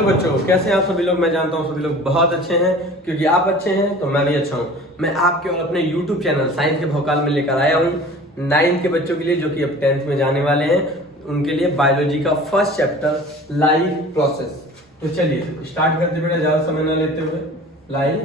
तो बच्चों कैसे हैं आप सभी लोग। मैं जानता हूँ सभी लोग बहुत अच्छे हैं, क्योंकि आप अच्छे हैं तो मैं भी अच्छा हूँ। मैं आपके और अपने YouTube चैनल साइंस के भौकाल में लेकर आया हूँ 9th के बच्चों के लिए, जो कि अब 10th में जाने वाले हैं, उनके लिए बायोलॉजी का फर्स्ट चैप्टर लाइफ प्रोसेस। तो चलिए स्टार्ट करते बेटा, ज्यादा समय न लेते हुए। लाइफ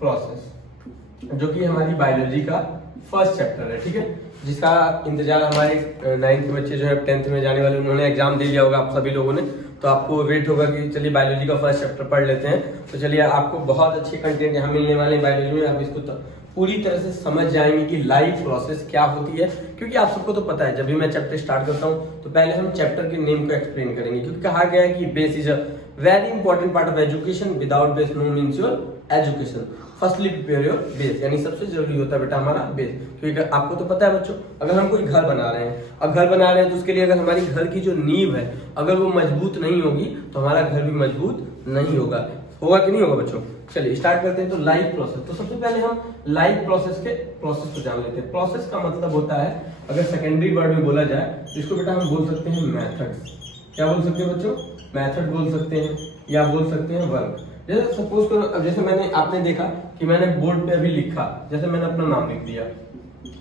प्रोसेस जो कि हमारी बायोलॉजी का फर्स्ट चैप्टर है, ठीक है, जिसका इंतजार हमारे 9th के बच्चे जो है 10th में जाने वाले, उन्होंने एग्जाम दे लिया होगा आप सभी लोगों ने, तो आपको वेट होगा कि चलिए बायोलॉजी का फर्स्ट चैप्टर पढ़ लेते हैं। तो चलिए आपको बहुत अच्छे कंटेंट यहाँ मिलने वाले हैं बायोलॉजी में, आप इसको पूरी तरह से समझ जाएंगे कि लाइफ प्रोसेस क्या होती है। क्योंकि आप सबको तो पता है, जब भी मैं चैप्टर स्टार्ट करता हूँ तो पहले हम चैप्टर के नेम को एक्सप्लेन करेंगे, क्योंकि कहा गया है कि base is a very important part of education, without base no means your education. Firstly prepare your base, यानी सबसे जरूरी होता है बेटा हमारा बेस। क्योंकि आपको तो पता है बच्चों, अगर हम कोई घर बना रहे हैं, अब घर बना रहे हैं तो उसके लिए अगर हमारी घर की जो नींव है अगर वो मजबूत नहीं होगी तो हमारा घर भी मजबूत नहीं होगा। होगा कि नहीं होगा बच्चों। चलिए स्टार्ट करते हैं। तो लाइफ प्रोसेस, तो सबसे पहले हम लाइफ प्रोसेस के प्रोसेस को जान लेते हैं। प्रोसेस का मतलब होता है, अगर सेकेंडरी वर्ड में बोला जाए तो इसको बेटा हम बोल सकते हैं मेथड्स। क्या बोल सकते हैं बच्चों? मेथड बोल सकते हैं या बोल सकते हैं वर्क। जैसे सपोज करो, अब जैसे आपने देखा कि मैंने बोर्ड पे अभी लिखा, जैसे मैंने अपना नाम लिख दिया,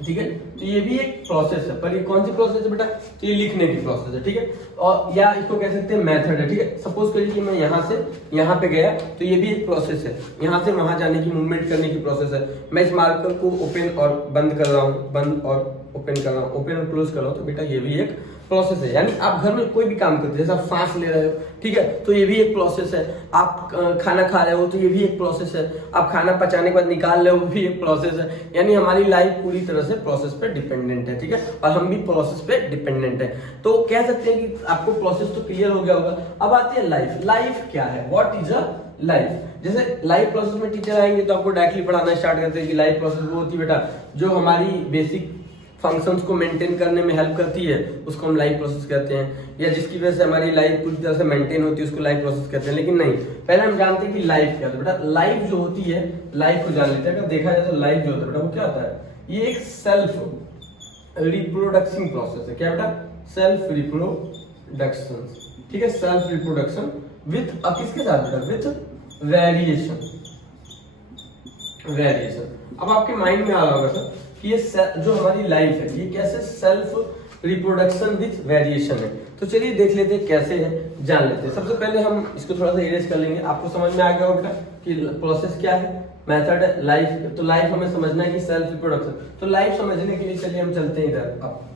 ठीक है, तो ये भी एक प्रोसेस है। पर ये कौन सी प्रोसेस है बेटा? तो ये लिखने की प्रोसेस है, ठीक है, और या इसको कह सकते हैं मेथड है, ठीक है। सपोज करिए कि मैं यहाँ से यहाँ पे गया, तो ये भी एक प्रोसेस है। यहाँ से वहां जाने की, मूवमेंट करने की प्रोसेस है। मैं इस मार्कर को ओपन और बंद कर रहा हूँ, बंद और ओपन कर रहा हूँ, ओपन और क्लोज कर रहा हूँ, तो बेटा ये भी एक प्रोसेस है। यानी आप घर में कोई भी काम करते हैं, जैसे आप सांस ले रहे हो, ठीक है, तो ये भी एक प्रोसेस है। आप खाना खा रहे हो तो ये भी एक प्रोसेस है। आप खाना पचाने के बाद निकाल रहे हो, वो भी एक प्रोसेस है। यानी हमारी लाइफ पूरी तरह से प्रोसेस पे डिपेंडेंट है, ठीक है, और हम भी प्रोसेस पे डिपेंडेंट है। तो कह सकते हैं कि आपको प्रोसेस तो क्लियर हो गया होगा। अब आती है लाइफ। लाइफ क्या है? What is a life? जैसे लाइफ प्रोसेस में टीचर आएंगे तो आपको डायरेक्टली पढ़ाना स्टार्ट करते हैं कि लाइफ प्रोसेस वो होती है बेटा जो हमारी बेसिक फंक्शंस को मेंटेन करने में हेल्प करती है, उसको हम लाइफ प्रोसेस कहते हैं। या जिसकी वजह से हमारी लाइफ पूरी तरह से मेंटेन होती है, उसको लाइफ प्रोसेस कहते हैं। लेकिन नहीं, पहले हम जानते हैं कि लाइफ क्या होता है। बेटा लाइफ जो होती है, लाइफ को जान लेते हैं। अगर देखा जाए तो लाइफ जो होता है बेटा वो क्या होता है? ये एक सेल्फ रिप्रोडक्शन प्रोसेस है। क्या बेटा? सेल्फ रिप्रोडक्शन, ठीक है, सेल्फ रिप्रोडक्शन विथ किसके साथ बेटा? With variation. वेरिएशन। अब आपके माइंड में आ रहा होगा सर कि ये जो हमारी लाइफ है ये कैसे सेल्फ रिप्रोडक्शन विथ वेरिएशन है। तो चलिए देख लेते हैं कैसे है, जान लेते हैं। सबसे पहले हम इसको थोड़ा सा इरेज कर लेंगे। आपको समझ में आ गया होगा कि प्रोसेस क्या है, मेथड है, लाइफ। तो लाइफ हमें समझना है कि सेल्फ रिप्रोडक्शन। तो लाइफ समझने के लिए चलिए हम चलते हैं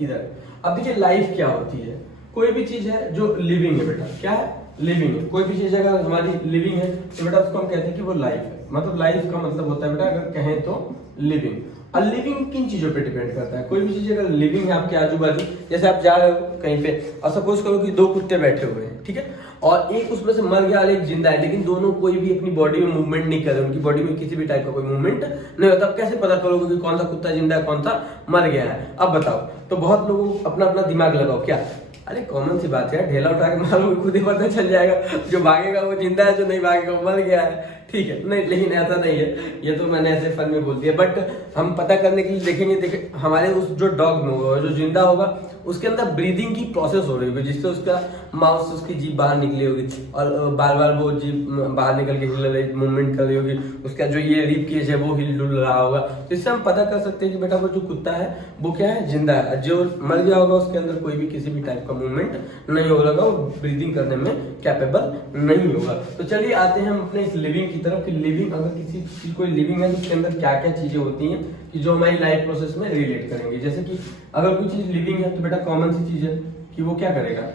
इधर। अब देखिए लाइफ क्या होती है। कोई भी चीज है जो लिविंग है बेटा, क्या है? लिविंग है। कोई भी चीज अगर हमारी लिविंग है तो बेटा उसको हम कहते हैं कि वो लाइफ है। मतलब लाइफ का मतलब होता है बेटा, अगर कहें तो लिविंग। और लिविंग किन चीजों पे डिपेंड करता है? कोई भी चीज अगर लिविंग है आपके आजू बाजू, जैसे आप जा रहे हो कहीं पे और सपोज करो कि दो कुत्ते बैठे हुए हैं, ठीक है, और एक उसमें से मर गया और एक जिंदा है, लेकिन दोनों कोई भी अपनी बॉडी में मूवमेंट नहीं कर रहे, उनकी बॉडी में किसी भी टाइप का कोई मूवमेंट नहीं होता। अब कैसे पता करोगे कि कौन सा कुत्ता जिंदा है, कौन सा मर गया है? अब बताओ। तो बहुत लोगों को अपना अपना दिमाग लगाओ। क्या? अरे कॉमन सी बात है, ढेला उठा के मारो, खुद ही पता चल जाएगा, जो भागेगा वो जिंदा है, जो नहीं भागेगा वो मर गया है, ठीक है। नहीं, लेकिन ऐसा नहीं है, ये तो मैंने ऐसे फन में बोल दिया। बट हम पता करने के लिए देखेंगे हमारे उस जो डॉग में होगा, जो जिंदा होगा, उसके अंदर ब्रीदिंग की प्रोसेस हो रही होगी, जिससे उसका माउथ से उसकी जीभ बाहर निकली होगी और बार बार वो जीभ बाहर निकल के हिल रही, मूवमेंट कर रही होगी, उसका जो ये रिब केज है वो हिल डुल रहा होगा। तो इससे हम पता कर सकते हैं कि बेटा वो जो कुत्ता है वो क्या है? जिंदा है। जो मर गया होगा उसके अंदर कोई भी किसी भी टाइप का मूवमेंट नहीं होगा, वो ब्रीदिंग करने में कैपेबल नहीं होगा। तो चलिए आते हैं हम अपने इस लिविंग की तरफ कि लिविंग, अगर किसी चीज कोई लिविंग है तो उसके अंदर क्या क्या चीजें होती हैं कि जो हमारी लाइफ प्रोसेस में रिलेट करेंगे। जैसे कि अगर कोई चीज लिविंग है तो बेटा कॉमन सी चीज है कि वो क्या करेगा?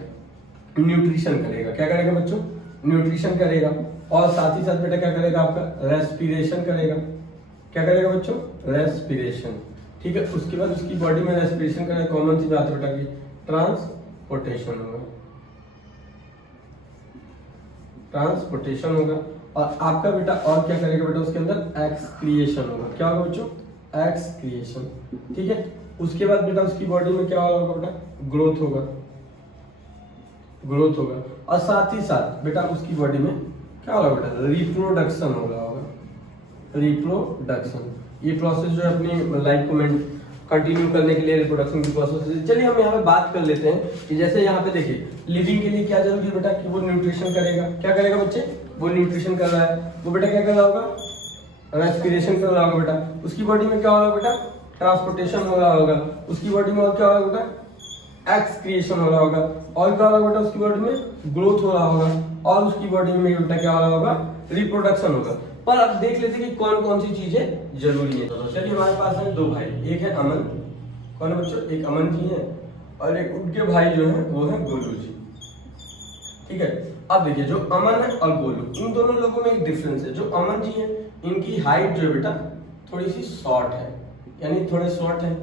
न्यूट्रिशन करेगा। क्या करेगा बच्चों? न्यूट्रिशन करेगा। और साथ ही साथ बेटा क्या करेगा? आपका रेस्पिरेशन करेगा। क्या करेगा बच्चों? रेस्पिरेशन, ठीक है। उसके बाद उसकी बॉडी में रेस्पिरेशन करेगा। कॉमन सी बात है बेटा की ट्रांसपोर्टेशन होगा, ट्रांसपोर्टेशन होगा। और आपका बेटा और क्या करेगा बेटा? उसके अंदर एक्सक्रिएशन होगा। क्या होगा बच्चों? एक्सक्रिएशन, ठीक है। उसके बाद बेटा उसकी बॉडी में क्या होगा बेटा? ग्रोथ होगा, ग्रोथ होगा। और साथ ही साथ बेटा उसकी बॉडी में क्या होगा बेटा? रिप्रोडक्शन हो रहा होगा, रिप्रोडक्शन। ये प्रोसेस जो है अपनी लाइफ को कंटिन्यू करने के लिए रिप्रोडक्शन की प्रोसेस। चलिए हम यहाँ पे बात कर लेते हैं कि जैसे यहाँ पे देखिए लिविंग के लिए क्या जरूरी है बेटा कि वो न्यूट्रिशन करेगा। क्या करेगा बच्चे? वो न्यूट्रिशन कर रहा है, वो बेटा क्या कर रहा होगा? रेस्पिरेशन कर रहा होगा बेटा। उसकी बॉडी में क्या होगा बेटा? ट्रांसपोर्टेशन हो रहा होगा। उसकी बॉडी में और क्या होगा बेटा? एक्सक्रिएशन हो रहा होगा। और क्या होगा बेटा? उसकी बॉडी में ग्रोथ हो रहा होगा। और उसकी बॉडी में बेटा क्या हो रहा होगा? रिप्रोडक्शन होगा। पर अब देख लेते हैं कि कौन कौन सी चीजें जरूरी है। तो चलिए हमारे पास है दो भाई, एक है अमन, कौन है बच्चों? एक अमन जी है और एक उनके भाई जो है वो है गोलू जी। ठीक है, अब देखिए जो अमन है और गोलू, इन दोनों लोगों में एक डिफरेंस है। जो अमन जी है इनकी हाइट जो है बेटा थोड़ी सी शॉर्ट है, यानी थोड़े शॉर्ट है।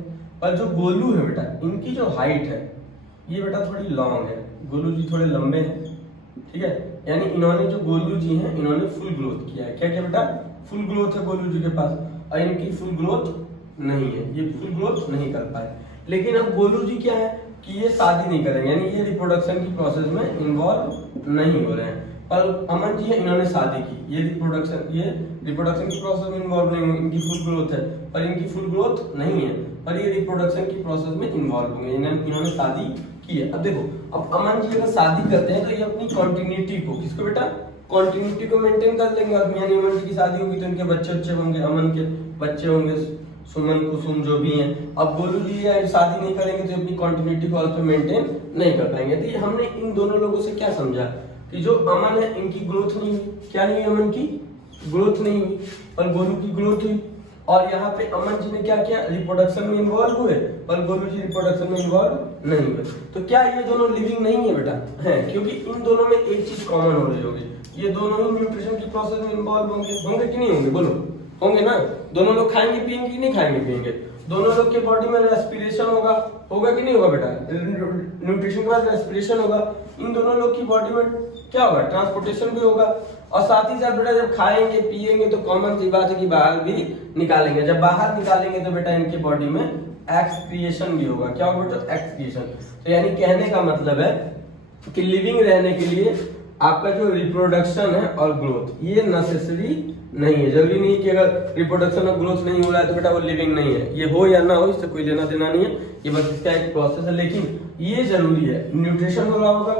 और जो गोलू है बेटा इनकी जो हाइट है ये बेटा थोड़ी लॉन्ग है। गोलू जी थोड़े लंबे हैं। ठीक है, यानी इन्होंने जो गोलू जी हैं इन्होंने फुल ग्रोथ किया है। क्या क्या बेटा? फुल ग्रोथ है गोलू जी के पास, और इनकी फुल ग्रोथ नहीं है, ये फुल ग्रोथ नहीं कर पाए। लेकिन अब गोलू जी क्या है कि ये शादी नहीं करेंगे, यानी ये रिप्रोडक्शन की प्रोसेस में इन्वॉल्व नहीं हो रहे हैं। पर अमन जी है इन्होंने शादी की, ये रिप्रोडक्शन की प्रोसेस में इन्वॉल्व नहीं होंगे। इनकी फुल ग्रोथ है पर इनकी फुल ग्रोथ नहीं है, पर ये रिप्रोडक्शन की प्रोसेस में इन्वॉल्व होंगे। इन्होंने शादी की है। अब देखो, अब अमन जी अगर शादी करते हैं तो ये अपनी कॉन्टिन्यूटी को, किसको बेटा? कॉन्टिन्यूटी को मेंटेन कर लेंगे। और यानी अमन जी की शादी होगी तो इनके बच्चे होंगे, अमन के बच्चे होंगे, सुमन कुसुम जो भी हैं। अब गोलू जी शादी नहीं करेंगे तो अपनी कॉन्टिन्यूटी को ऑल्सो मेंटेन नहीं कर पाएंगे। तो हमने इन दोनों लोगों से क्या समझा कि जो अमन है इनकी ग्रोथ नहीं हुई। क्या नहीं हुई? अमन की ग्रोथ नहीं हुई और गोलू की ग्रोथ हुई। और यहाँ पे अमन जी ने क्या किया? रिप्रोडक्शन में इन्वॉल्व हुए, पर गोलू जी रिप्रोडक्शन में इन्वॉल्व नहीं हुए। तो क्या ये दोनों लिविंग नहीं है बेटा? है, क्योंकि इन दोनों में एक चीज कॉमन हो रही होगी, ये दोनों ही न्यूट्रिशन की प्रोसेस में इन्वॉल्व होंगे कि नहीं होंगे? बोलो, होंगे ना? दोनों लोग खाएंगे पिएंगे कि नहीं खाएंगे पिएंगे? दोनों लोग के बॉडी में रेस्पिरेशन होगा कि नहीं होगा बेटा? न्यूट्रिशन के बाद रेस्पिरेशन होगा। इन दोनों लोग की बॉडी में क्या होगा? ट्रांसपोर्टेशन भी होगा। और साथ ही साथ बेटा जब खाएंगे पिएंगे तो कॉमन सी बात है कि बाहर भी निकालेंगे। जब बाहर निकालेंगे तो बेटा इनके बॉडी में एक्सक्रिएशन भी होगा। क्या होगा बेटा? एक्सक्रिएशन। तो यानी कहने का मतलब है कि लिविंग रहने के लिए आपका जो रिप्रोडक्शन है और ग्रोथ ये नेसेसरी नहीं है। जरूरी नहीं कि अगर रिप्रोडक्शन और ग्रोथ नहीं हो रहा है तो बेटा वो लिविंग नहीं है। ये हो या ना हो इससे कोई लेना देना नहीं है, ये बस इसका एक प्रोसेस है। लेकिन ये जरूरी है, न्यूट्रिशन हो रहा होगा,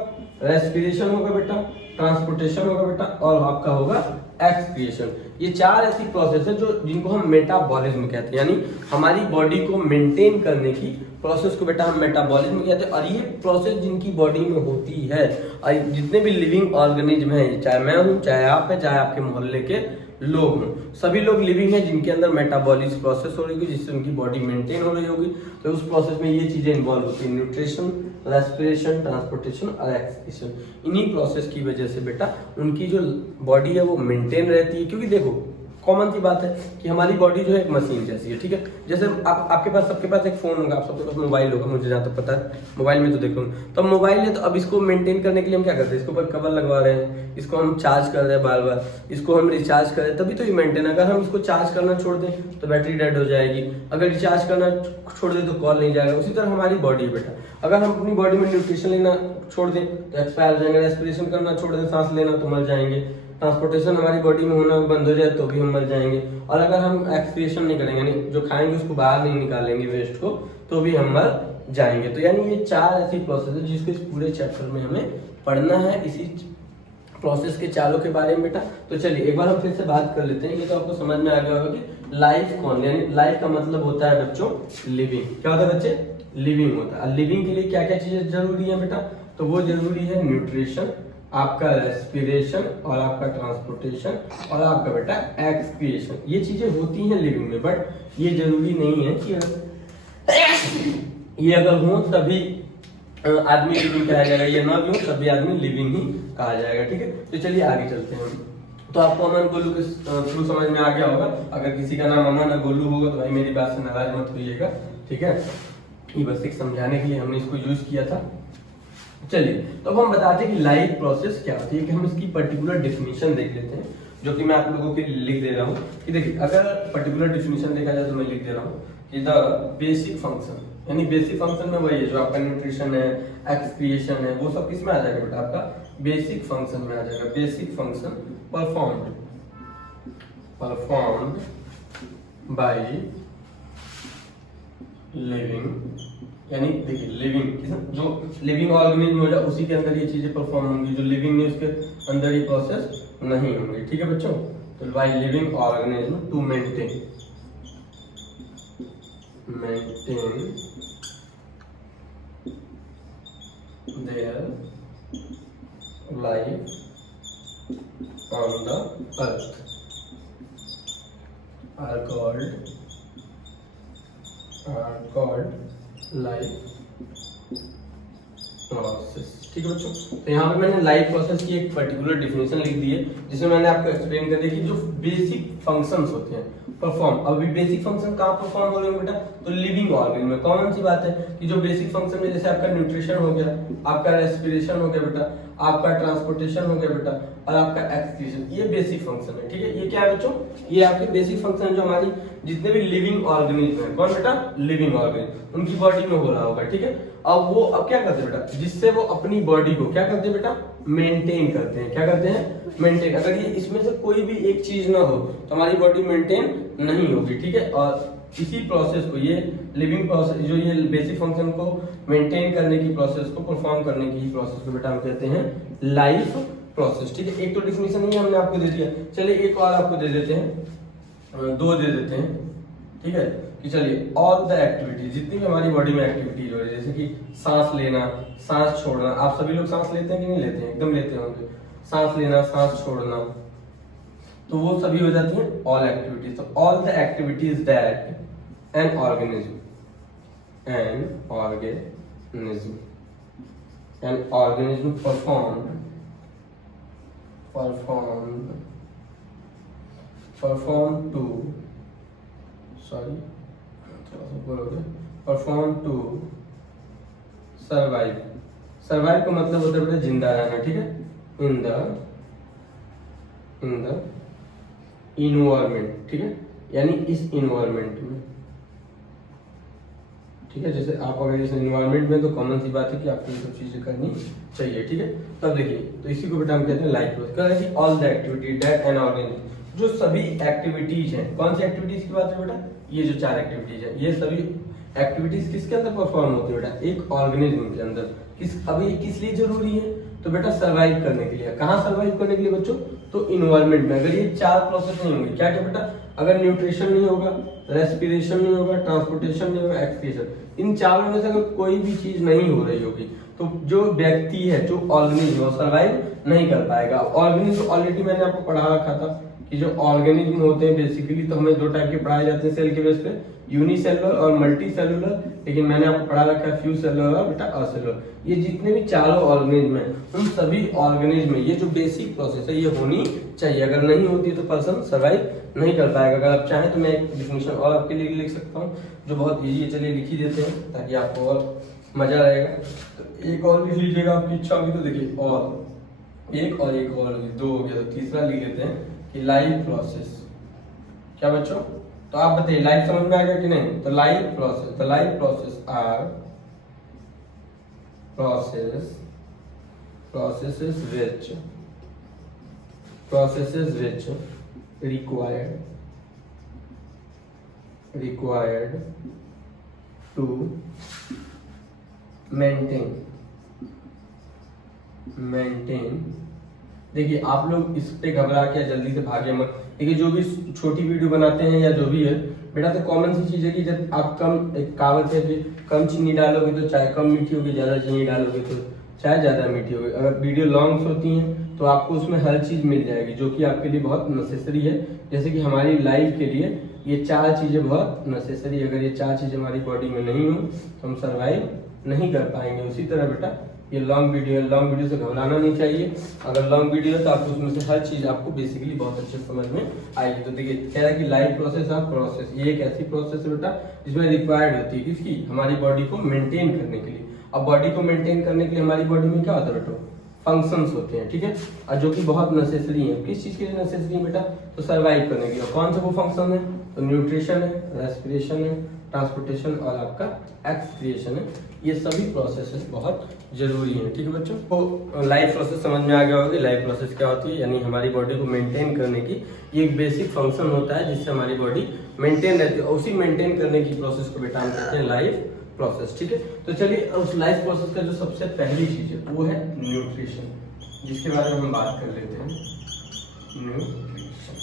रेस्पिरेशन होगा बेटा, ट्रांसपोर्टेशन होगा बेटा, और आपका होगा एक्सक्रिएशन। ये चार ऐसी प्रोसेस है जो जिनको हम मेटाबॉलिज्म कहते हैं, यानी हमारी बॉडी को मेंटेन करने की प्रोसेस को बेटा हम मेटाबॉलिज्म कहते हैं। और ये प्रोसेस जिनकी बॉडी में होती है, और जितने भी लिविंग ऑर्गेनिज्म हैं, चाहे मैं हूँ, चाहे आप है, चाहे आपके मोहल्ले के लोग हों, सभी लोग लिविंग है जिनके अंदर मेटाबॉलिज्म प्रोसेस हो रही होगी, जिससे उनकी बॉडी मेंटेन हो रही होगी। तो उस प्रोसेस में ये चीजें इन्वॉल्व होती है, न्यूट्रिशन, रेस्पिरेशन, ट्रांसपोर्टेशन और एक्सक्रीशन। इन्हीं प्रोसेस की वजह से बेटा उनकी जो बॉडी है वो मेंटेन रहती है। क्योंकि देखो कॉमन सी बात है कि हमारी बॉडी जो है एक मशीन जैसी है। ठीक है, जैसे आपके पास सबके पास एक फोन होगा, आप सबके पास मोबाइल होगा, मुझे जहाँ तक पता है मोबाइल में तो देखो, तो मोबाइल है तो अब इसको मेंटेन करने के लिए हम क्या करते हैं? इसके ऊपर कवर लगवा रहे हैं, इसको हम चार्ज कर रहे हैं बार बार, इसको हम रिचार्ज कर रहे हैं, तभी तो ये मेंटेन। अगर हम इसको चार्ज करना छोड़ दें तो बैटरी डेड हो जाएगी, अगर रिचार्ज करना छोड़ दें तो कॉल नहीं जाएगा। उसी तरह हमारी बॉडी बेटा, अगर हम अपनी बॉडी में न्यूट्रिशन लेना छोड़ दें तो एक्सपायर हो जाएंगे, रेस्पिरेशन करना छोड़ दें, सांस लेना तो मर जाएंगे, ट्रांसपोर्टेशन हमारी बॉडी में होना बंद हो जाए तो भी हम मर जाएंगे, और अगर हम एक्सक्रीशन नहीं करेंगे यानी जो खाएंगे उसको बाहर नहीं निकालेंगे वेस्ट को, तो भी हम मर जाएंगे। तो यानी ये चार ऐसी प्रोसेस है जिसको इस पूरे चैप्टर में हमें पढ़ना है, इसी प्रोसेस के चारों के बारे में बेटा। तो चलिए एक बार हम फिर से बात कर लेते हैं। ये तो आपको समझ में आ गया होगा कि लाइफ कौन, यानी लाइफ का मतलब होता है बच्चों लिविंग। क्या होता है बच्चे? लिविंग होता है। लिविंग के लिए क्या क्या चीजें जरूरी है बेटा? तो वो जरूरी है न्यूट्रिशन, आपका रेस्पिरेशन और आपका ट्रांसपोर्टेशन और आपका बेटा एक्सक्रिएशन। ये चीजें होती हैं लिविंग में, बट ये जरूरी नहीं है कि ये अगर हो तभी आदमी लिविंग कहा जाएगा, ये ना भी हो तभी आदमी लिविंग ही कहा जाएगा। ठीक है, तो चलिए आगे चलते हैं। तो आपको अमन गोलू के थ्रू समझ में आ गया होगा। अगर किसी का नाम अमन या गोलू होगा तो भाई मेरी बात से नाराज मत होइएगा। ठीक है, ये बस एक समझाने के लिए हमने इसको यूज किया था। चलिए तो अब हम बताते हैं कि लाइफ प्रोसेस क्या होती है, कि हम इसकी पर्टिकुलर डेफिनेशन देख लेते हैं, जो कि मैं आप लोगों के लिए लिख दे रहा हूँ। कि देखिए अगर पर्टिकुलर डेफिनेशन देखा जाए तो मैं लिख दे रहा हूँ कि द बेसिक फंक्शन, यानी बेसिक फंक्शन में वही है जो आपका न्यूट्रिशन है, एक्सक्रिएशन है, वो सब किसमें आ जाएगा बेटा? आपका बेसिक फंक्शन में आ जाएगा। Basic function performed by living, यानी देखिए लिविंग, जो लिविंग ऑर्गेनिज्म हो जाए उसी के अंदर ये चीजें परफॉर्म होंगी, जो लिविंग नहीं उसके अंदर ये प्रोसेस नहीं होंगी। ठीक है बच्चों, तो by living organism to maintain their life on the earth are called life process. ठीक है बच्चों, तो यहाँ पे मैंने लाइफ प्रोसेस की एक पर्टिकुलर डिफिनेशन लिख दी है, जिसमें मैंने आपको एक्सप्लेन कर दिया कि जो बेसिक फंक्शंस होते हैं परफॉर्म। अभी बेसिक फंक्शन कहाँ परफॉर्म हो रहे हैं बेटा, तो लिविंग ऑर्गन में। कॉमन सी बात है कि जो बेसिक फंक्शन में जैसे आपका न्यूट्रिशन हो गया, आपका रेस्पिरेशन हो गया बेटा, आपका ट्रांसपोर्टेशन हो गया बेटा, और आपका एक्सक्रीशन, ये बेसिक फंक्शन है। ठीक है, ये क्या है बच्चों, ये आपके बेसिक फंक्शन जो हमारी जितने भी लिविंग ऑर्गेनिज्म है, कौन बेटा, लिविंग ऑर्गेनिज्म, उनकी बॉडी में हो रहा होगा। ठीक है, अब वो अब क्या करते हैं बेटा, जिससे वो अपनी बॉडी को क्या करते हैं बेटा, मेंटेन करते हैं। क्या करते हैं, मेंटेन। अगर ये इसमें से कोई भी एक चीज ना हो तो हमारी बॉडी मेंटेन नहीं होगी। ठीक है, और इसी प्रोसेस को, ये लिविंग प्रोसेस, जो ये बेसिक फंक्शन को मेंटेन करने की प्रोसेस को, परफॉर्म करने की प्रोसेस को बेटा हम कहते हैं लाइफ प्रोसेस। ठीक है, एक तो डिफिनेशन ही हमने आपको दे दिया, चलिए एक और आपको दे देते हैं, दो दे देते हैं। ठीक है, कि चलिए ऑल द एक्टिविटीज, जितनी भी हमारी बॉडी में एक्टिविटीज हो रही है, जैसे कि सांस लेना, सांस छोड़ना। आप सभी लोग सांस लेते हैं कि नहीं लेते हैं, एकदम लेते होंगे। सांस लेना, सांस छोड़ना, तो वो सभी हो जाती हैं ऑल एक्टिविटीज। तो all the activities that an organism perform to survive. Survive का मतलब होता है बेटा जिंदा रहना। ठीक है, इन द इन्वायरमेंट। ठीक है, यानी इस इन्वायरमेंट में। ठीक है, जैसे आप अगर इस इन्वायरमेंट में, तो कॉमन सी बात है कि आपको ये सब चीजें करनी चाहिए। ठीक है, तब देखिए, तो इसी को बेटा हम कहते हैं लाइफ प्रोसेस। क्या है कि all the activity that an organism, जो सभी एक्टिविटीज हैं, कौन सी एक्टिविटीज की बात है बेटा, ये जो 4 एक्टिविटीज है, ये सभी एक्टिविटीज किसके अंदर परफॉर्म होती है बेटा, एक ऑर्गेनिज्म के अंदर। अभी किस लिए जरूरी है, तो बेटा सर्वाइव करने के लिए। कहाँ सर्वाइव करने के लिए बच्चों, तो इन्वायरमेंट में। अगर ये 4 प्रोसेस नहीं होंगे, क्या क्या बेटा, अगर न्यूट्रिशन नहीं होगा, रेस्पिरेशन नहीं होगा, ट्रांसपोर्टेशन नहीं होगा, एक्सक्रीशन, इन चारों में से अगर कोई भी चीज नहीं हो रही होगी, तो जो व्यक्ति है, जो ऑर्गेनिज्म, वो सर्वाइव नहीं कर पाएगा। ऑर्गेनिज्म ऑलरेडी मैंने आपको पढ़ा रखा था कि जो ऑर्गेनिज्म होते हैं बेसिकली, तो हमें 2 टाइप के पढ़ाए जाते हैं सेल के बेस पे, यूनिसेलुलर और मल्टी सेलुलर। लेकिन मैंने आपको पढ़ा रखा है फ्यू सेलुलर और बेटा असेलुलर। ये जितने भी चारों ऑर्गेनिज्म हैं, उन सभी ऑर्गेनिज्म में ये जो बेसिक प्रोसेस है ये होनी चाहिए। अगर नहीं होती तो पर्सन सर्वाइव नहीं कर पाएगा। अगर आप चाहें तो मैं एक डिफिनेशन और आपके लिए लिख सकता हूँ, जो बहुत ईजी है। चलिए लिख ही देते हैं ताकि आपको और मजा रहेगा। तो एक और लिख लीजिएगा, आपकी इच्छा होगी तो। देखिए, और एक और 2 हो गया, तो तीसरा लिख लेते हैं कि लाइफ प्रोसेस। क्या बच्चों, तो आप बताइए लाइफ समझ में आएगा कि नहीं। तो life process, the life process are processes which required to maintain। देखिए, आप लोग इस पे घबरा के जल्दी से भागे मत। देखिए, जो भी छोटी वीडियो बनाते हैं या जो भी है बेटा, तो कॉमन सी चीज है कि जब आप कम, एक कहावत है कि कम चीनी डालोगे तो चाय कम मीठी होगी, ज्यादा चीनी डालोगे तो चाय ज्यादा मीठी होगी। अगर वीडियो लॉन्ग्स होती हैं तो आपको उसमें हर चीज मिल जाएगी, जो कि आपके लिए बहुत नेसेसरी है। जैसे कि हमारी लाइफ के लिए ये 4 चीजें बहुत नेसेसरी। अगर ये 4 चीजें हमारी बॉडी में नहीं हो तो हम सर्वाइव नहीं कर पाएंगे। उसी तरह बेटा ये लॉन्ग वीडियो से घबराना नहीं चाहिए। अगर लॉन्ग वीडियो है तो आपको उसमें से हर चीज आपको बेसिकली बहुत अच्छे समझ में आएगी। तो देखिए, कह रहा है कि लाइफ प्रोसेस ऑफ प्रोसेस, ये एक ऐसी प्रोसेस है बेटा जिसमें रिक्वायर्ड होती है किसकी, हमारी बॉडी को मेंटेन करने के लिए। अब बॉडी को मेंटेन करने के लिए हमारी बॉडी में क्या होता है बेटा, फंक्शंस होते हैं। ठीक है, और जो कि बहुत नेसेसरी है। किस चीज के लिए नेसेसरी है बेटा, तो सर्वाइव करने के लिए। कौन से वो फंक्शन है, तो न्यूट्रिशन है, रेस्पिरेशन है, ट्रांसपोर्टेशन और आपका एक्सक्रिएशन है। ये सभी प्रोसेस बहुत जरूरी है। ठीक है बच्चों, तो लाइफ प्रोसेस समझ में आ गया होगी। लाइफ प्रोसेस क्या होती है, यानी हमारी बॉडी को मेंटेन करने की ये एक बेसिक फंक्शन होता है जिससे हमारी बॉडी मेंटेन रहती है। उसी मेंटेन करने की प्रोसेस को बेटा हम कहते हैं लाइफ प्रोसेस। ठीक है, तो चलिए उस लाइफ प्रोसेस का जो सबसे पहली चीज है वो है न्यूट्रिशन, जिसके बारे में हम बात कर लेते हैं। न्यूट्रिशन,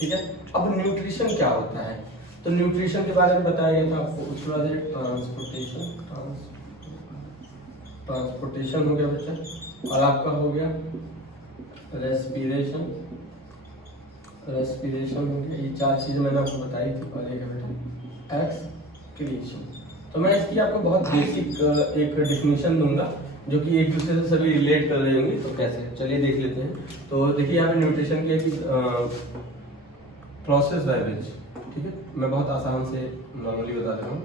ठीक है। अब न्यूट्रिशन क्या होता है, तो न्यूट्रिशन के बारे में बताया गया था आपको। उसके बाद है ट्रांसपोर्टेशन। ट्रांसपोर्टेशन हो गया बच्चा, और आपका हो गया रेस्पिरेशन। रेस्पिरेशन हो गया। ये चार चीजें मैंने आपको बताई थी पहले का बेटा। एक्सक्रीशन, तो मैं इसकी आपको बहुत बेसिक एक डेफिनेशन दूंगा जो कि एक दूसरे से सभी रिलेट कर रहे होंगे। तो कैसे, चलिए देख लेते हैं। तो देखिए यहाँ पे न्यूट्रिशन की एक प्रोसेस बाय विच, ठीक है, मैं बहुत आसान से नॉर्मली बता रहा हूँ।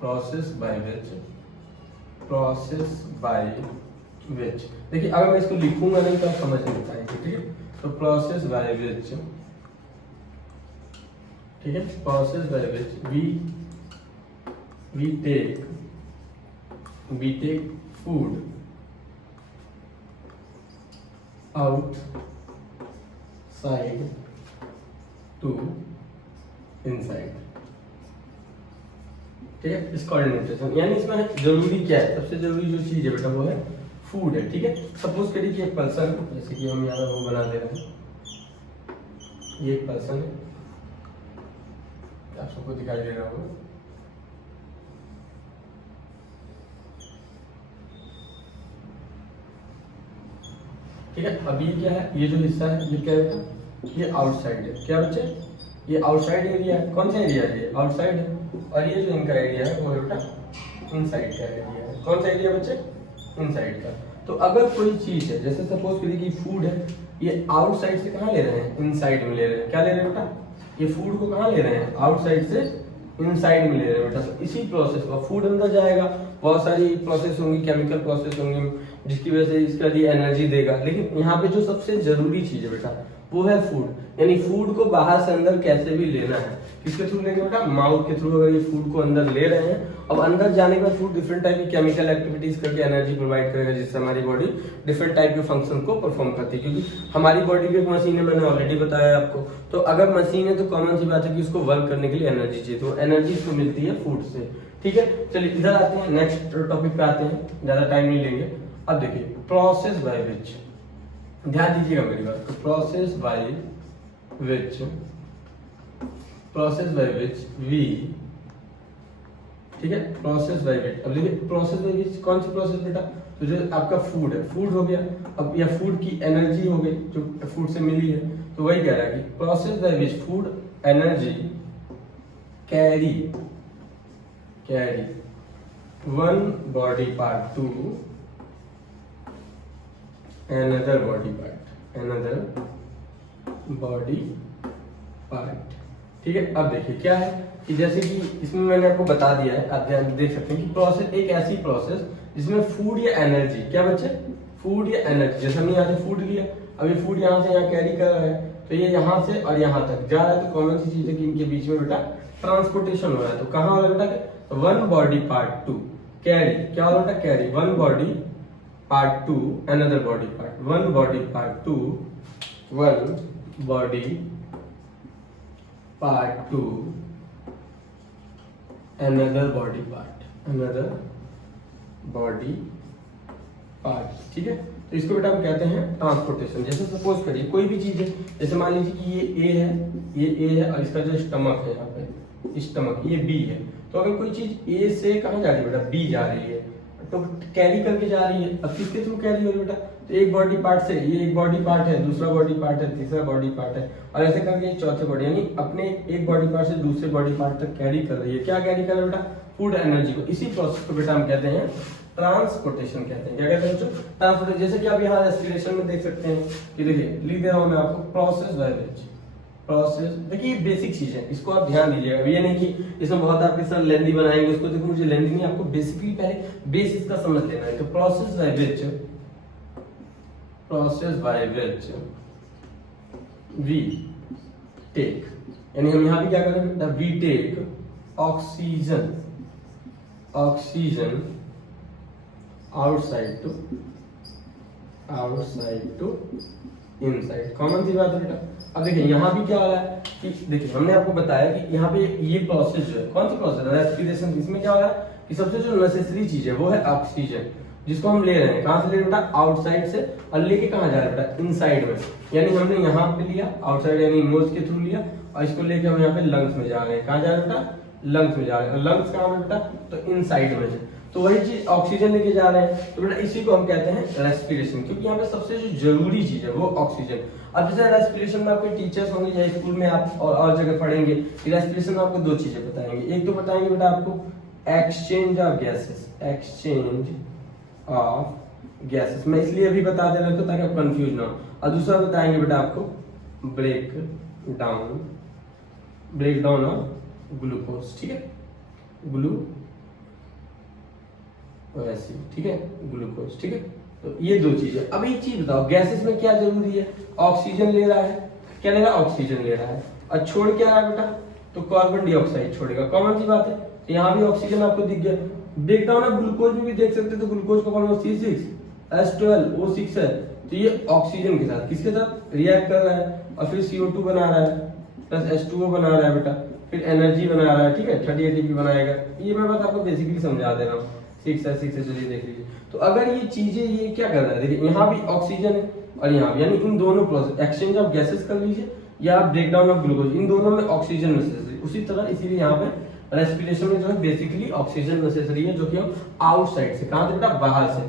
Process by which, process by विच, देखिए अगर मैं इसको लिखूंगा नहीं तो आप समझ नहीं पाएंगे। ठीक है, तो प्रोसेस बाय विच, ठीक है, process by which we take food outside to inside। ठीक है, इसका न्यूट्रिशन, यानी इसमें जरूरी क्या है, सबसे जरूरी जो चीज है बेटा वो है फूड है। ठीक है, सपोज करिए कि एक पर्सन, जैसे कि हम यहाँ वो बना दे रहे हैं, ये एक पर्सन है, आप सबको दिखाई दे रहा होगा। ठीक है, अब ये क्या है, ये जो हिस्सा है ये क्या है, ये आउटसाइड है। क्या बच्चे, ये आउटसाइड एरिया है। कौन सा एरिया है, ये आउटसाइड है। और ये जो इनका एरिया है वो बेटा इनसाइड का एरिया है। कौन सा एरिया बच्चे, इनसाइड का। तो अगर कोई चीज है, जैसे सपोज करिए कि फूड है, ये आउटसाइड से कहाँ ले रहे हैं, इनसाइड में ले रहे हैं। क्या ले रहे हैं बेटा, ये फूड को कहाँ ले रहे हैं, आउटसाइड से इनसाइड में ले रहे हैं बेटा। तो इसी प्रोसेस का फूड अंदर जाएगा, बहुत सारी प्रोसेस होंगी, केमिकल प्रोसेस होंगी, जिसकी वजह से इसका लिए एनर्जी देगा। लेकिन यहाँ पे जो सबसे जरूरी चीज है बेटा वो है फूड। यानी फूड को बाहर से अंदर कैसे भी लेना है, किसके थ्रू लेंगे बेटा, माउथ के थ्रू। अगर ये फूड को अंदर ले रहे हैं, अब अंदर जाने के बाद फूड डिफरेंट टाइप की केमिकल एक्टिविटीज करके एनर्जी प्रोवाइड करेगा, जिससे हमारी बॉडी डिफरेंट टाइप के फंक्शन को परफॉर्म करती है। क्योंकि हमारी बॉडी भी एक मशीन है, मैंने ऑलरेडी बताया आपको। तो अगर मशीन है तो कॉमन सी बात है कि उसको वर्क करने के लिए एनर्जी चाहिए, तो एनर्जी इसको मिलती है फूड से। ठीक है, चलिए इधर आते हैं, नेक्स्ट टॉपिक पे आते हैं, ज्यादा टाइम नहीं लेंगे। अब देखिए प्रोसेस बाय विच, ध्यान दीजिएगा मेरी बात। तो प्रोसेस बाय विच वी, ठीक है, प्रोसेस बाय विच। अब देखिए प्रोसेस बाय विच कौन सी प्रोसेस बेटा, तो जो आपका फूड है, फूड हो गया। अब यह फूड की एनर्जी हो गई जो फूड से मिली है, तो वही कह रहा है कि process by which food energy carry one body part two another body part। ठीक है, अब देखिए क्या है कि जैसे कि इसमें मैंने आपको बता दिया है, आप ध्यान देख सकते हैं कि प्रोसेस एक ऐसी प्रोसेस जिसमें फूड या एनर्जी, क्या बच्चे, फूड या एनर्जी, जैसे हमने यहाँ से फूड लिया, अब ये फूड यहाँ से यहाँ कैरी कर रहा है, तो ये यहाँ से और यहाँ तक जा रहा है। तो कॉमन सी चीज है कि इनके बीच में बेटा ट्रांसपोर्टेशन हो रहा है। तो कहाँ हो रहा है बेटा, one body part two carry, क्या हो रहा है बेटा, carry one body part 2 another body part, one body part 2 one body part 2 another body part ठीक है। तो इसको बेटा हम कहते हैं ट्रांसपोर्टेशन। जैसे सपोज करिए कोई भी चीज है, जैसे मान लीजिए कि ये ए है, ये ए है, और इसका जो स्टमक है यहाँ पे स्टमक, ये बी है। तो अगर कोई चीज ए से कहाँ जा रही है बेटा, बी जा रही है, तो कैरी करके जा रही है। अब किसके थ्रू कैरी हो रही है बेटा, तो एक बॉडी पार्ट से, ये एक बॉडी पार्ट है, दूसरा बॉडी पार्ट है, तीसरा बॉडी पार्ट है, और ऐसे करके चौथे बॉडी, यानी अपने एक बॉडी पार्ट से दूसरे बॉडी पार्ट तक कैरी कर रही है। क्या कैरी कर रही है बेटा, फूड एनर्जी को। इसी प्रोसेस को बेटा हम कहते हैं ट्रांसपोर्टेशन कहते हैं। क्या कहते हैं बच्चों, ट्रांसपोर्टेशन। जैसे कि आप यहाँ रेस्पिरेशन में देख सकते हैं कि देखिए लिख दे रहा हूँ मैं आपको, प्रोसेस बाय विच, प्रोसेस। देखिए ये बेसिक चीज है, इसको आप ध्यान दीजिएगा। ये नहीं कि इसमें बहुत आपके साथ लेंदी बनाएंगे उसको, देखो मुझे लेंदी नहीं, आपको बेसिकली पहले बेस इसका समझ लेना है। तो process by which we take, यानी हम यहाँ भी क्या करें, we take oxygen outside to inside. Common सी बात है बेटा। अब देखिए यहाँ भी क्या हो रहा है कि देखिए हमने आपको बताया कि यहाँ पे ये प्रोसेस जो है, कौन सी प्रोसेस है, रेस्पिरेशन। इसमें क्या हो रहा है कि सबसे जो नेसेसरी चीज है वो है ऑक्सीजन, जिसको हम ले रहे हैं कहाँ से ले रहे हैं बेटा, आउटसाइड से, और लेके कहाँ जा रहे हैं बेटा, इनसाइड में। यानी हमने यहाँ पे लिया आउटसाइड यानी नोज के थ्रू लिया, और इसको लेके हम यहाँ पे लंग्स में जा रहे हैं। कहाँ जा रहे हैं बेटा, लंग्स में जा रहे हैं। और लंग्स कहाँ है बेटा, तो इनसाइड में है। तो वही चीज ऑक्सीजन लेके जा रहे हैं, तो बेटा इसी को हम कहते हैं रेस्पिरेशन, क्योंकि यहाँ पे सबसे जो जरूरी चीज है वो ऑक्सीजन। अब जैसे रेस्पिरेशन में आपके टीचर्स होंगे या स्कूल में आप और जगह पढ़ेंगे कि रेस्पिरेशन में आपको दो चीजें बताएंगे। एक तो बताएंगे बेटा आपको एक्सचेंज ऑफ गैसेस, मैं इसलिए अभी बता दे रहा हूँ ताकि आप कंफ्यूज ना हो। और दूसरा बताएंगे बेटा आपको ब्रेक डाउन ऑफ ग्लूकोज, ठीक है, ठीक है, ग्लूकोज, ठीक है। तो ये दो चीजें। अब एक चीज बताओ, गैसेस में क्या जरूरी है, ऑक्सीजन ले रहा है, क्या ले रहा है, ऑक्सीजन ले रहा है, और छोड़ क्या रहा है बेटा, तो कार्बन डाइऑक्साइड छोड़ेगा। कॉमन सी बात है। तो यहाँ भी ऑक्सीजन आपको दिख गया। ब्रेक डाउन ऑफ ग्लूकोज में भी देख सकते हो, तो ग्लूकोज का फॉर्मूला C6H12O6 है। तो ये ऑक्सीजन के साथ किसके साथ रिएक्ट कर रहा है, और फिर CO2 बना रहा है, प्लस H2O बना रहा है बेटा, फिर एनर्जी बना रहा है, ठीक है, 30 ATP बनाएगा। ये मैं बात आपको बेसिकली समझा दे रहा हूँ। 6 है, चलिए देख लीजिए। तो अगर ये चीजें ये क्या कर रहा है, देखिए यहाँ भी ऑक्सीजन है और यहाँ भी, यानी इन दोनों प्रोसेस, एक्सचेंज ऑफ गैसेस कर लीजिए या ब्रेक डाउन ऑफ ग्लूकोज, इन दोनों में ऑक्सीजन नेसेसरी। उसी तरह इसीलिए यहाँ पे रेस्पिरेशन में जो है बेसिकली ऑक्सीजन नेसेसरी है, जो कि हम आउटसाइड से, कहां से बेटा, बाहर से,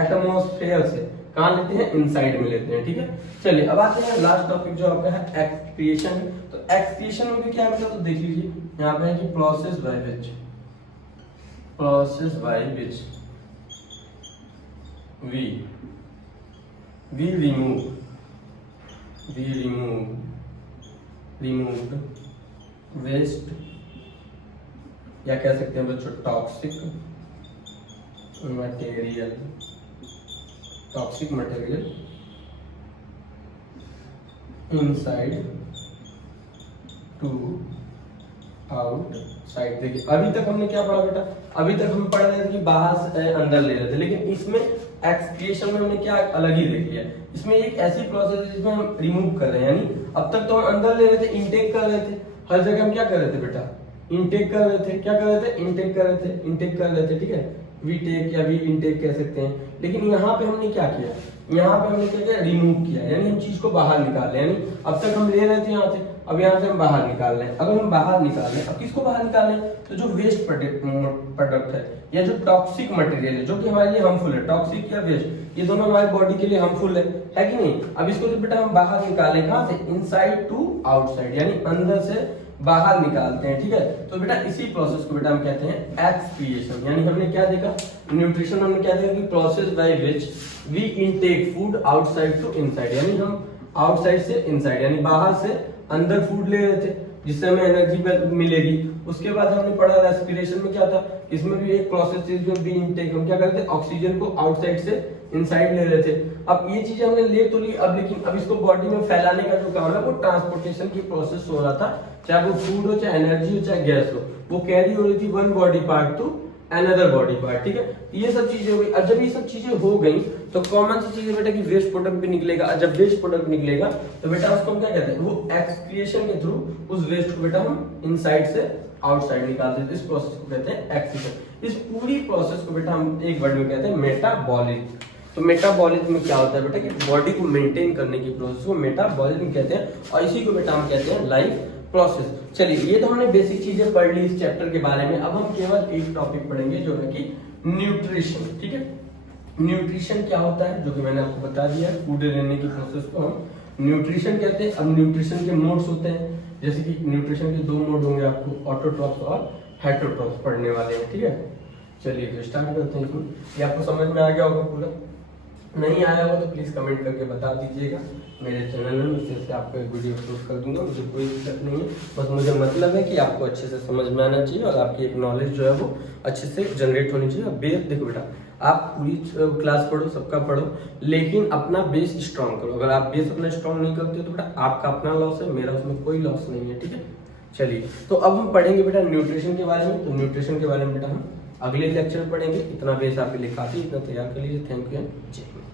एटमॉस्फेयर से, कहां लेते हैं, इनसाइड में लेते हैं, ठीक है। चलिए अब आते हैं लास्ट टॉपिक जो आपका है एक्सक्रिएशन। तो एक्सक्रिएशन में भी क्या है बेटा, तो देख लीजिए यहाँ पे है कि process by which we removed waste, या कह सकते हैं बच्चों toxic material inside to outside. देखिए अभी तक हमने क्या पढ़ा बेटा, अभी तक हम पढ़ रहे थे कि बाहर से अंदर ले रहे थे, लेकिन इसमें एक्सक्रिएशन में हमने क्या अलग ही देख लिया। इसमें एक ऐसी प्रोसेस है जिसमें हम रिमूव कर रहे हैं, यानी अब तक तो हम अंदर ले रहे थे, इनटेक कर रहे थे, हर जगह हम क्या कर रहे थे बेटा, इनटेक कर रहे थे, क्या कर रहे थे, इनटेक कर रहे थे, ठीक है, वी टेक या वी इनटेक कह सकते हैं। लेकिन यहाँ पे हमने क्या किया, यहाँ पे हमने क्या किया, रिमूव किया, यानी हम चीज को बाहर निकाल रहे हैं। यानी अब तक हम ले रहे थे यहाँ से, अब यहाँ से हम बाहर निकाल रहे हैं। अगर हम बाहर निकाल रहे हैं, अब किसको बाहर निकाल रहे हैं, तो जो वेस्ट प्रोडक्ट है या जो टॉक्सिक मटेरियल है, जो कि हमारे लिए हार्मफुल है, टॉक्सिक या वेस्ट, ये दोनों हमारी बॉडी के लिए हार्मफुल है कि नहीं। अब इसको तो बेटा हम बाहर निकालें, कहाँ से, इनसाइड टू आउटसाइड, यानी अंदर से बाहर निकालते हैं, ठीक है। तो बेटा इसी प्रोसेस को बेटा हम कहते हैं एक्सक्रिएशन। यानी हमने क्या देखा, न्यूट्रिशन हमने क्या देखा कि process by which we intake food outside to inside, यानी हम आउटसाइड से इनसाइड, यानी बाहर से अंदर फूड ले रहे थे जिससे हमें एनर्जी मिलेगी। उसके बाद हमने पढ़ा रेस्पिरेशन में क्या था, इसमें भी एक प्रोसेस थी जिसमें वी इनटेक, हम क्या करते थे, ऑक्सीजन को आउटसाइड से इनसाइड ले रहे थे। अब ये चीजें हमने ले तो ली, अब लेकिन अब इसको बॉडी में फैलाने का जो काम है वो ट्रांसपोर्टेशन की प्रोसेस हो रहा था, चाहे वो फूड हो, चाहे एनर्जी हो, चाहे गैस हो, वो कैरी हो रही थी one body part two another body part, ठीक है। ये सब चीजें हो गई। अब जब ये सब चीजें हो गई तो कॉमन सी चीज है बेटा कि वेस्ट प्रोडक्ट भी निकलेगा। जब वेस्ट प्रोडक्ट निकलेगा तो बेटा उसको हम क्या कहते हैं, वो एक्सक्रिएशन के थ्रू उस वेस्ट को बेटा हम इनसाइड से आउटसाइड निकालते हैं। इस प्रोसेस को कहते हैं एक्सक्रिएशन। इस पूरी प्रोसेस को बेटा हम एक वर्ड में कहते हैं मेटाबॉलिज्म। तो मेटाबॉलिज्म में क्या होता है बेटा कि बॉडी को मेंटेन करने की प्रोसेस को मेटाबॉलिज्म कहते हैं, और इसी को बेटा हम कहते हैं लाइफ प्रोसेस। चलिए ये तो हमने बेसिक चीजें पढ़ ली इस चैप्टर के बारे में। अब हम केवल एक टॉपिक पढ़ेंगे जो है कि न्यूट्रिशन, ठीक है। न्यूट्रिशन क्या होता है, जो कि मैंने आपको बता दिया, फूड लेने की प्रोसेस को हम न्यूट्रिशन कहते हैं। अब न्यूट्रिशन के मोड्स होते हैं, जैसे कि न्यूट्रिशन के दो मोड होंगे, आपको ऑटोट्रॉफ्स और हेटेरोट्रॉफ्स पढ़ने वाले हैं, ठीक है। चलिए तो स्टार्ट करते हैं। ये आपको समझ में आ गया होगा, पूरा नहीं आया होगा तो प्लीज कमेंट करके बता दीजिएगा। मेरे चैनल में मैं फिर से आपको एक वीडियो अपलोड कर दूंगा, मुझे कोई दिक्कत नहीं है। बस मुझे मतलब है कि आपको अच्छे से समझ में आना चाहिए और आपकी एक नॉलेज जो है वो अच्छे से जनरेट होनी चाहिए। बेस देखो बेटा, आप पूरी क्लास पढ़ो, सबका पढ़ो, लेकिन अपना बेस स्ट्रॉन्ग करो। अगर आप बेस अपना स्ट्रॉन्ग नहीं करते हो तो बेटा आपका अपना लॉस है, मेरा उसमें कोई लॉस नहीं है, ठीक है। चलिए, तो अब हम पढ़ेंगे बेटा न्यूट्रिशन के बारे में। तो न्यूट्रिशन के बारे में बेटा हम अगले लेक्चर में पढ़ेंगे। इतना बेस आपके लिए काफी, इतना तैयार कर लीजिए। थैंक यू एंड जय हिंद।